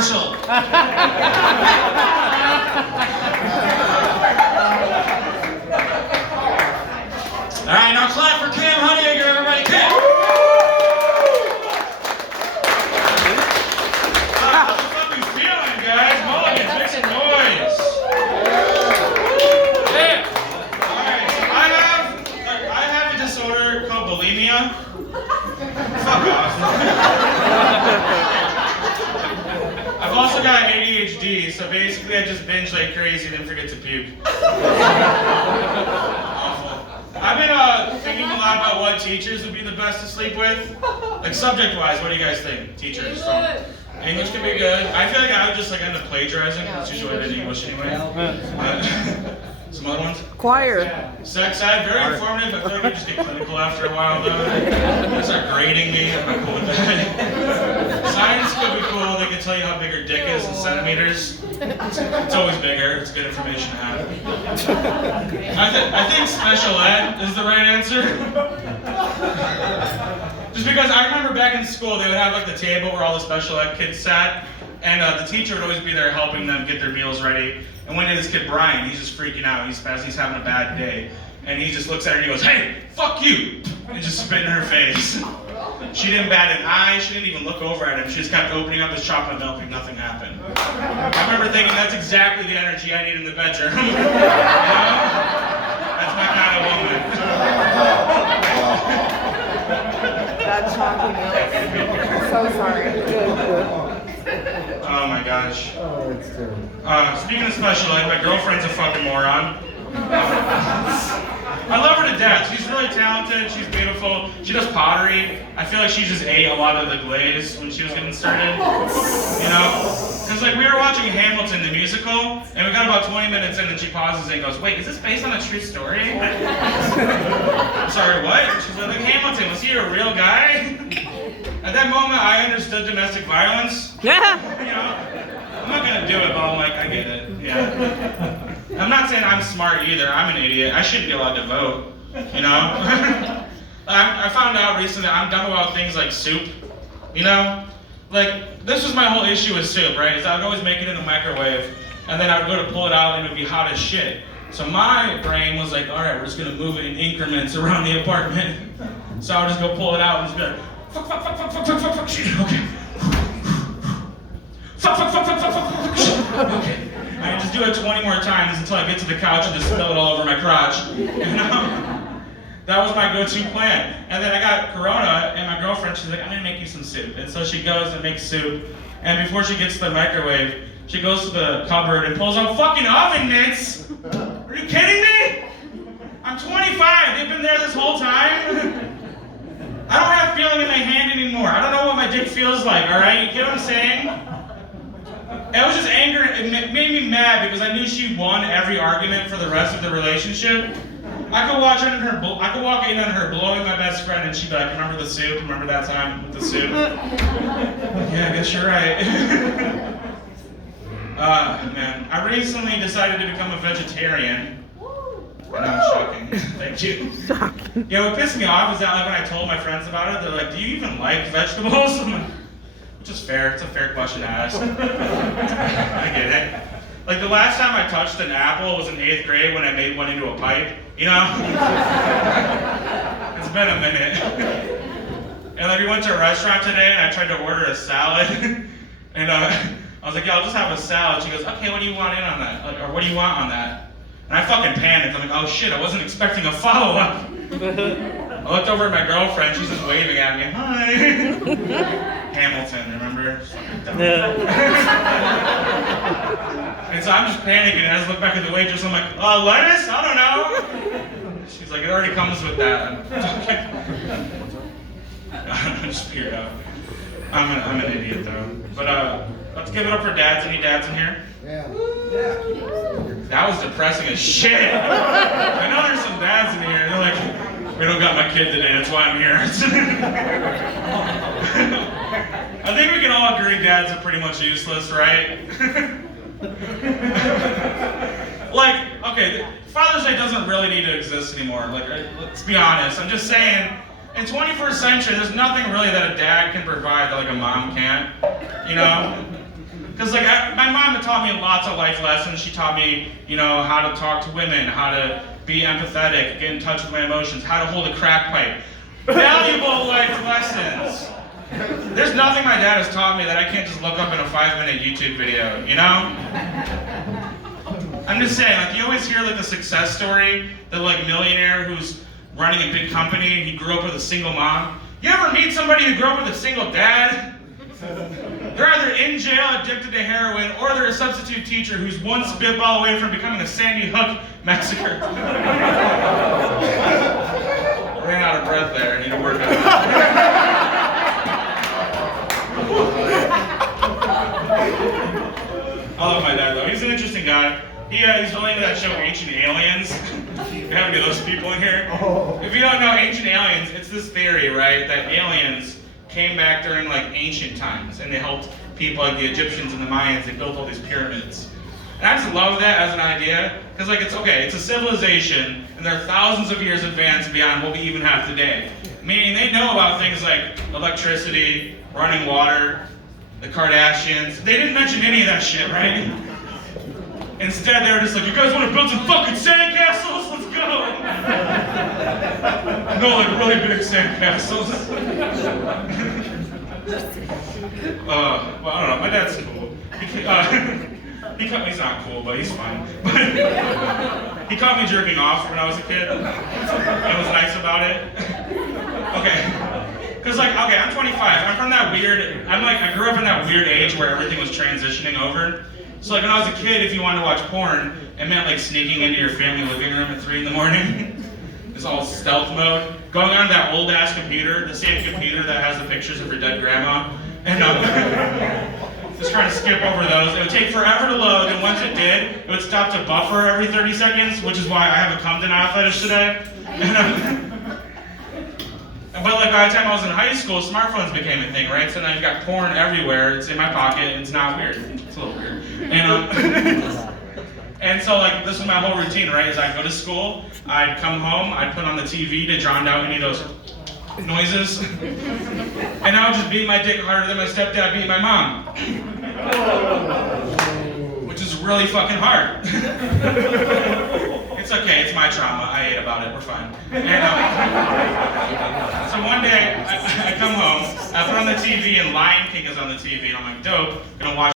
Marshall. All right, now clap for Cam Honeyacre, everybody. Cam. How the fuck you feeling, guys? Mulligans, make some noise. Yeah. All right, I have a disorder called bulimia. Fuck off. I've also got ADHD, so basically I just binge like crazy and then forget to puke. Awful. I've been thinking a lot about what teachers would be the best to sleep with. Like subject-wise, what do you guys think? Teachers from English can be good. I feel like I would just like end up plagiarizing. That's usually what I did in English anyway. Some other ones? Choir. Sex ed, very informative. I feel like I just get clinical after a while though. They start grading me. I'm not cool with that. Science could be cool. They can tell you how big your dick is in centimeters. It's always bigger. It's good information to have. I think special ed is the right answer. Just because I remember back in school, they would have like the table where all the special ed kids sat, and the teacher would always be there helping them get their meals ready. And one day this kid, Brian, he's just freaking out. He's having a bad day. And he just looks at her and he goes, "Hey, fuck you!" And just spit in her face. She didn't bat an eye. She didn't even look over at him. She just kept opening up his chocolate milk and nothing happened. I remember thinking that's exactly the energy I need in the bedroom. You know? That's my kind of woman. That chocolate milk. So sorry. Oh my gosh. Speaking of special ed, my girlfriend's a fucking moron. I love her to death. She's really talented. She's beautiful. She does pottery. I feel like she just ate a lot of the glaze when she was getting started. You know? Because like we were watching Hamilton, the musical, and we got about 20 minutes in and she pauses and goes, "Wait, is this based on a true story?" I'm sorry, what? She's like, "Hamilton, was he a real guy?" At that moment, I understood domestic violence. Yeah. You know? I'm not gonna do it, but I'm like, I get it. Yeah. I'm not saying I'm smart either. I'm an idiot. I shouldn't be allowed to vote. You know? I found out recently I'm dumb about things like soup. You know? Like, this was my whole issue with soup, right? Is I would always make it in the microwave, and then I would go to pull it out, and it would be hot as shit. So my brain was like, all right, we're just gonna move it in increments around the apartment. So I would just go pull it out and just be like, fuck, fuck, fuck, fuck, fuck, fuck, fuck, fuck, shit, okay. Fuck, fuck, fuck, fuck, fuck, fuck, fuck, shit, okay. I just do it 20 more times until I get to the couch and just spill it all over my crotch. You know? That was my go-to plan. And then I got Corona, and my girlfriend, she's like, "I'm gonna make you some soup." And so she goes and makes soup, and before she gets to the microwave, she goes to the cupboard and pulls out fucking oven mitts! Are you kidding me? I'm 25, they've been there this whole time? I don't have feeling in my hand anymore. I don't know what my dick feels like, alright? You get what I'm saying? It was just anger. It made me mad because I knew she won every argument for the rest of the relationship. I could walk in on her blowing my best friend, and she'd be like, "Remember the soup? Remember that time with the soup?" Yeah, I guess you're right. Man, I recently decided to become a vegetarian. I know, it's shocking. Thank you. Shocking. Yeah, what pissed me off is that like when I told my friends about it, they're like, "Do you even like vegetables?" I'm like, which is fair. It's a fair question to ask. I get it. Like the last time I touched an apple was in 8th grade when I made one into a pipe. You know? It's been a minute. And like we went to a restaurant today and I tried to order a salad. And I was like, "Yeah, I'll just have a salad." She goes, "Okay, what do you want in on that? Like, or what do you want on that?" And I fucking panicked. I'm like, "Oh shit, I wasn't expecting a follow-up." I looked over at my girlfriend, she's just waving at me. "Hi." Hamilton, remember? And so I'm just panicking, and I just look back at the waitress, I'm like, "Lettuce? I don't know." She's like, "It already comes with that." I'm just weird out. I'm an idiot though. But let's give it up for dads. Any dads in here? Yeah. That was depressing as shit. I know there's some dads in here. They're like, "We don't got my kid today, that's why I'm here." I think we can all agree dads are pretty much useless, right? Like, okay, Father's Day doesn't really need to exist anymore. Like, let's be honest. I'm just saying, in 21st century, there's nothing really that a dad can provide that like a mom can't. You know? Because like my mom had taught me lots of life lessons. She taught me, you know, how to talk to women, how to be empathetic, get in touch with my emotions, how to hold a crack pipe. Valuable life lessons. There's nothing my dad has taught me that I can't just look up in a 5-minute YouTube video, you know? I'm just saying, like, you always hear like the success story, the like millionaire who's running a big company and he grew up with a single mom. You ever meet somebody who grew up with a single dad? They're either in jail, addicted to heroin, or they're a substitute teacher who's one spitball away from becoming a Sandy Hook massacre. Ran out of breath there, I need to work on it. I love my dad though, he's an interesting guy. He's really into that show Ancient Aliens. We have any of those people in here? If you don't know Ancient Aliens, it's this theory, right, that aliens came back during like ancient times and they helped people like the Egyptians and the Mayans. They built all these pyramids. And I just love that as an idea, because like it's okay, it's a civilization and they're thousands of years advanced beyond what we even have today. Meaning they know about things like electricity, running water, the Kardashians. They didn't mention any of that shit, right? Instead, they were just like, you guys want to build some fucking sandcastles? Let's go! No, like really big sandcastles. Well, I don't know. My dad's cool. He's not cool, but he's fine. He caught me jerking off when I was a kid. And was nice about it. Okay. Because like, okay, I'm 25. I'm from that weird, I grew up in that weird age where everything was transitioning over. So like when I was a kid, if you wanted to watch porn, it meant like sneaking into your family living room at 3 in the morning. It's all stealth mode. Going on that old ass computer, the same computer that has the pictures of your dead grandma. And just trying to skip over those. It would take forever to load, and once it did, it would stop to buffer every 30 seconds, which is why I have a cum denial fetish today. But like by the time I was in high school, smartphones became a thing, right? So now you've got porn everywhere. It's in my pocket, and it's not weird. It's a little weird. And so like this was my whole routine, right? Is I'd go to school, I'd come home, I'd put on the TV to drown out any of those noises, and I would just beat my dick harder than my stepdad beat my mom, which is really fucking hard. It's okay, it's my trauma. I ate about it. We're fine. And so one day I come home, I put on the TV, and Lion King is on the TV, and I'm like, dope, gonna watch